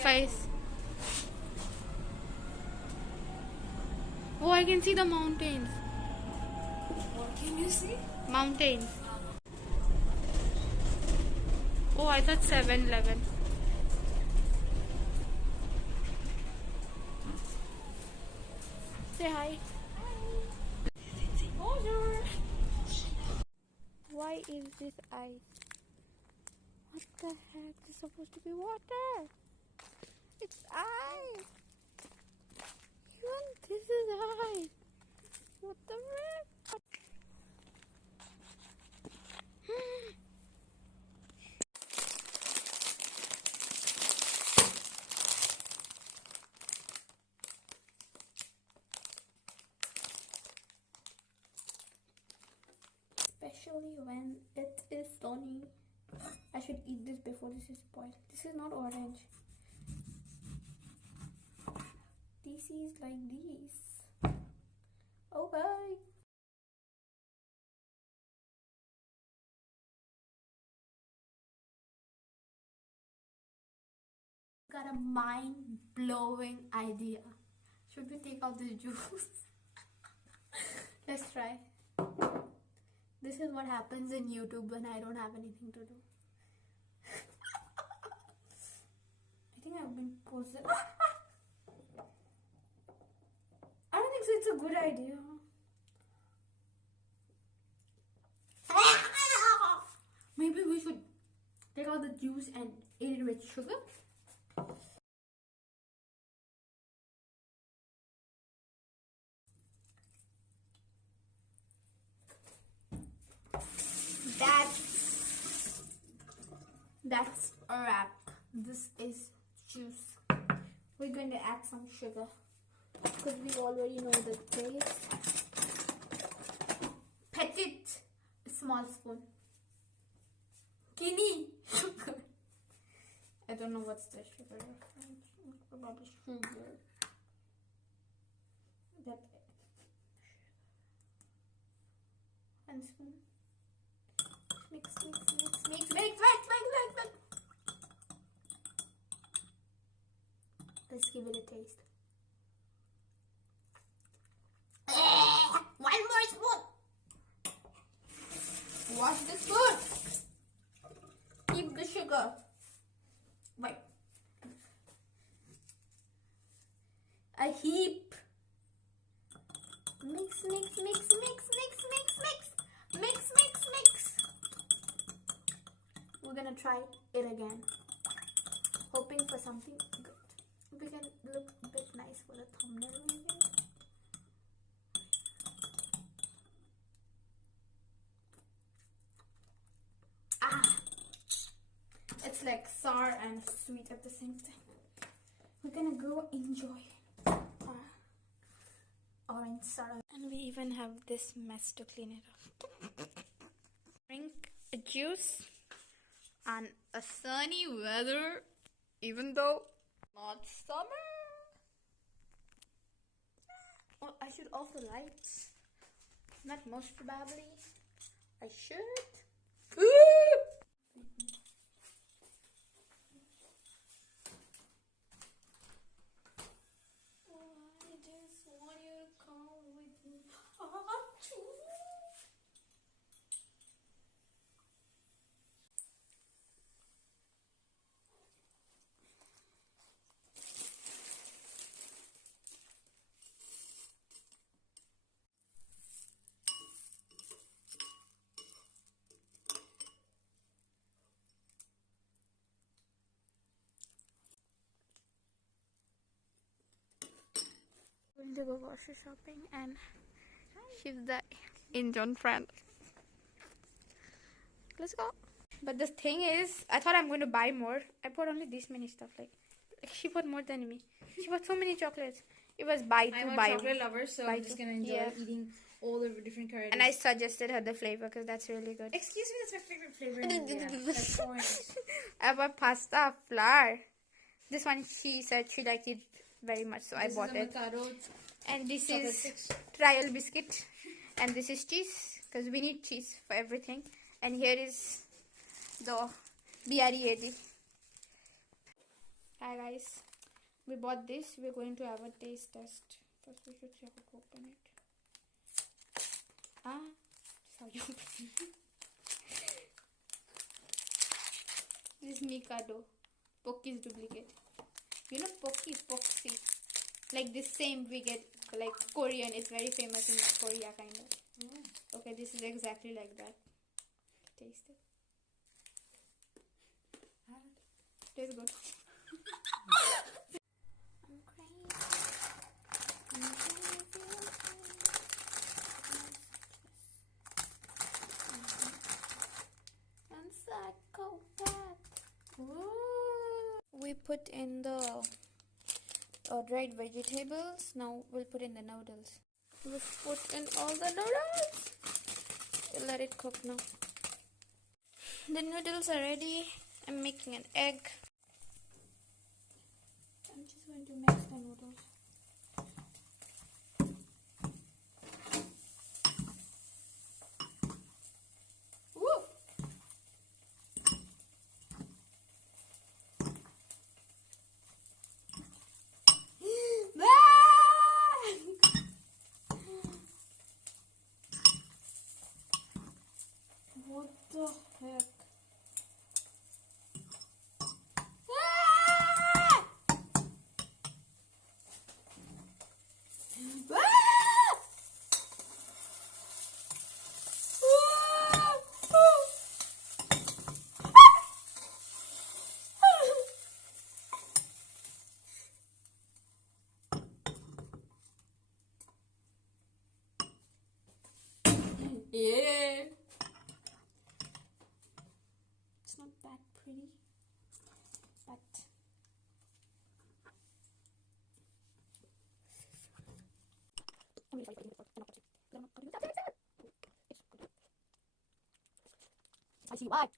if I... Oh, I can see the mountains. What can you see? Mountains. Oh, I thought 7-Eleven. Say hi. Bonjour. Why is this ice? What the heck? This is supposed to be water. It's ice. Even this is ice. What the heck? Especially when it is sunny. I should eat this before this is spoiled. This is not orange. This is like this. Okay. Got a mind-blowing idea. Should we take out this juice? Let's try. This is what happens in YouTube when I don't have anything to do. I think I've been posted. I don't think so. It's a good idea. Maybe we should take out the juice and eat it with sugar. That's a wrap. This is juice. We're going to add some sugar because we already know the taste. Petit, a small spoon. Guinea sugar. I don't know what's the sugar reference. Probably sugar. That 1 spoon. Mix. Let's give it a taste. One more spoon. Wash the spoon. Keep the sugar. Wait. A heap. Mix. We're gonna try it again. Hoping for something good. We can look a bit nice for the thumbnail maybe. It's like sour and sweet at the same time. We're gonna go enjoy our orange soda. And we even have this mess to clean it up. Drink a juice on a sunny weather, even though not summer. Well, I should also light. Not most probably. I should. I just want you to come with me. Going to go grocery shopping and she's the Indian friend. Let's go. But the thing is, I thought I'm going to buy more. I bought only this many stuff. Like she bought more than me. She bought so many chocolates. It was buy two, I'm a buy chocolate lover, so I'm just gonna enjoy eating all the different varieties. And I suggested her the flavor because that's really good. Excuse me, that's my favorite flavor in India. That's orange. I bought pasta flour. This one she said she liked it very much, so I bought it. And this is trial biscuit, and this is cheese because we need cheese for everything. And here is the BREAD. I Hi guys, we bought this. We're going to have a taste test. First we should see how to open it. Sorry. This is Mikado, Pocky's duplicate. You know Pocky, Poxy. Like this same we get like Korean. It's very famous in Korea kind of. Okay, this is exactly like that. Taste it. Tastes good. I'm crazy. I'm psychopath. We put in the dried vegetables. Now we'll put in the noodles. We've put in all the noodles. We'll let it cook now. The noodles are ready. I'm making an egg. I'm just going to mix the noodles. Woo! What the heck? Yeah. It's not that pretty, but I see why.